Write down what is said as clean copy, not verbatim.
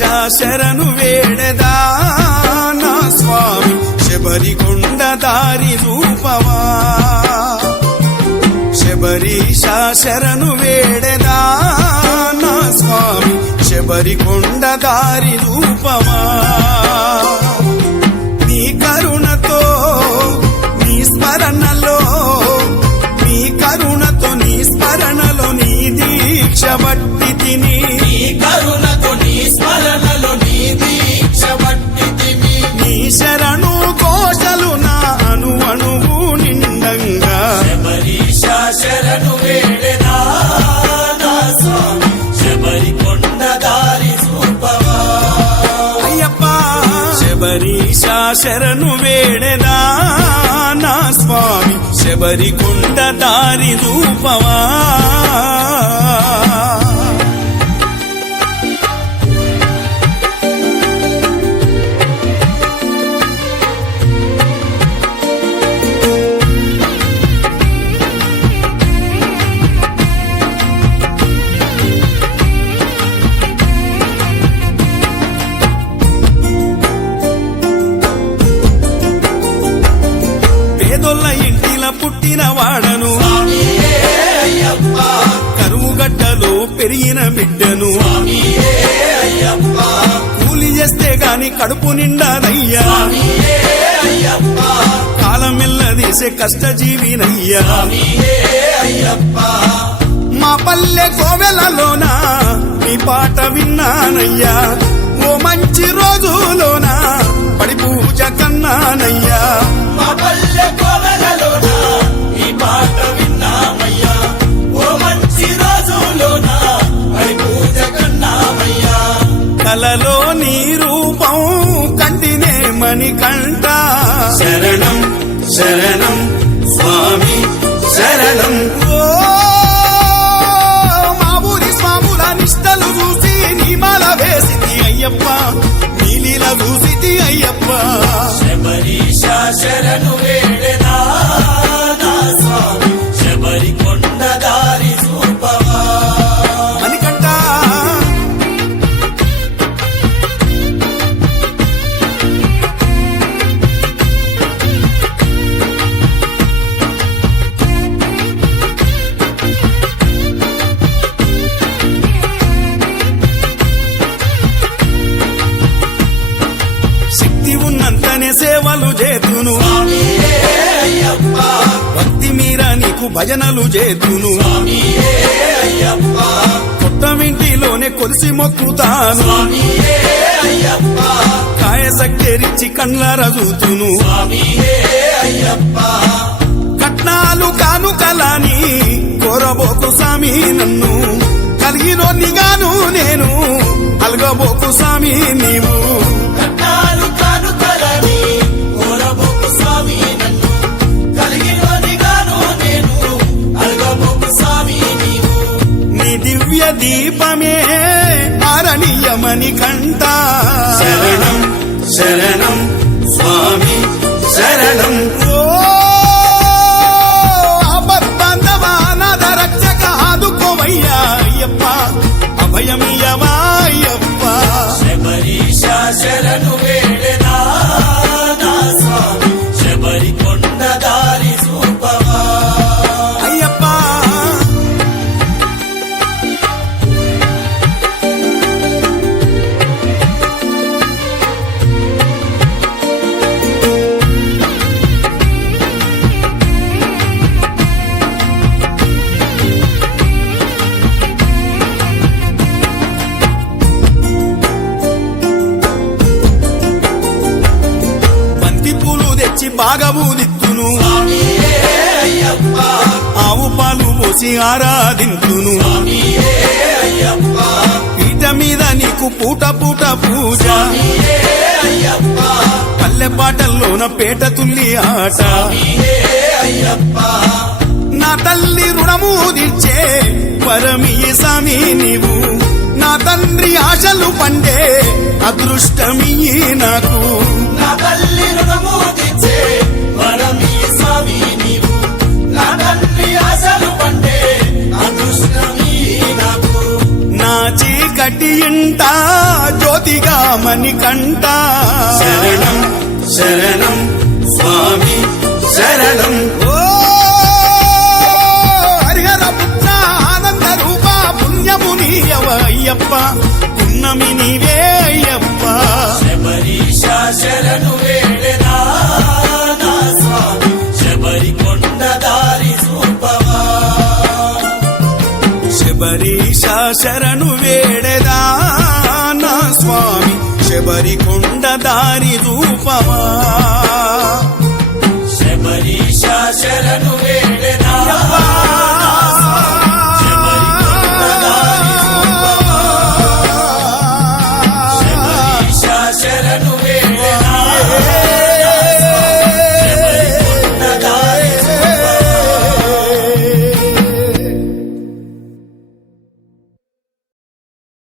శరణు వేడదా నా స్వామి శబరికొండ దారి రూపమా శబరీశ శరణు వేడదా నా స్వామి శబరికొండ దారి రూపమా నీ కరుణతో నీ స్మరణలో నీ కరుణతో నీ స్మరణలో నీ దీక్ష బట్టి తిని కరుణతో నీ స్మరణలో నీ దీక్ష బట్టి తిని నీ శరణు కోశలు నా అణువు నిండంగా శబరీశ శరణు వేడెదా నా స్వామి శబరికొండ దారి రూపమా అయ్యప్ప శబరీశ శరణు వేడెదా నా స్వామి శబరికొండ దారి రూపమా పేదొల్ల ఇంటిల పుట్టిన వాడను స్వామియే అయ్యప్ప కరువుగడ్డలో పెరిగిన బిడ్డను స్వామియే అయ్యప్ప కూలి చేస్తే గాని కడుపు నిండానయ్యా స్వామియే అయ్యప్ప కాలమెల్లదీసే కష్టజీవినయ్యా స్వామియే అయ్యప్ప మా పల్లె కోవెలలోన నీ పాట విన్నానయ్యా ఓ మంచి రోజులోన పడి పూజ కన్నానయ్యా మా పల్లె కోవెలలోన ఈ పాట విన్నామయ్యా ఓ మంచి రోజులోన హరి పూజ కన్నామయ్యా కలలో నీ రూపం కంటినే మణికంఠ శరణం శరణం స్వామి శరణం ఓ మా ఊరి స్వాముల నిష్టలు చూసి నీ మాల వేసితి అయ్యప్ప నీలీల చూసితి అయ్యప్ప శబరీశ శరణు వేడెదా నా స్వామి శబరికొండ దారి రూపమా మణికంఠ శక్తి ఉన్నంతనే సేవలు చేతును స్వామియే అయ్యప్ప భక్తి మీర నీకు భజనలు చేతును స్వామియే అయ్యప్ప కొత్తమింటిలోనే కొలిసి మొక్కుతాను స్వామియే అయ్యప్ప కాయ సక్కెరిచ్చి కండ్లార చూతును స్వామియే అయ్యప్ప కట్నాలు కానుకలాని కోరబోకు స్వామి నన్ను కలిగినోనిగాను నేను అలగబోకు స్వామి నీవు కట్నాలు కానుకలని కోరబోకు స్వామి నన్ను కలిగినోనిగాను నేను అలగబోకు స్వామి నీవు నీ దివ్య దీపమే ఆరణీయమని కంట శరణం శరణం స్వామి శరణం ఓ ఆపద్బాంధవానాథ రక్షక ఆదుకోవయ్యా అయ్యప్ప అభయమియవా అయ్యప్ప శబరీశ శరణు వేడెదా నా స్వామి శబరికొండ దారి రూపమా అయ్యప్ప బంతి పూలు తెచ్చి బాగా ఊదిత్తును స్వామియే అయ్యప్ప ఆవు పాలు పోసి ఆరాధింతును స్వామియే అయ్యప్ప పీట మీద నీకు పూట పూట పూజ స్వామియే అయ్యప్ప పల్లె పాటల్లోన పేట తుల్లి ఆట స్వామియే అయ్యప్ప నా తల్లి రుణము తీర్చే పరమియ స్వామి నీవు నా తండ్రి ఆశలు పండే అదృష్టమియ్యి నాకు నా తల్లి రుణము తీర్చే వరమీ స్వామి నీవు నా తండ్రి ఆశలు పండే అదృష్టమీ నాకు నా చీకటి ఇంట జ్యోతి మణికంఠ శరణం శరణం స్వామి శరణం ఓ హరిహర పుత్ర ఆనంద రూప పుణ్యము నీయవ అయ్యప్ప పున్నమి నీవే అయ్యప్ప శబరీశ శరణు వేడెదా నా స్వామి శబరి కొండ దారి చూపవా శబరీశ శరణు వేడెదా నా స్వామి శబరి కొండ దారి రూపమా శబరీశ శరణు వేడెదా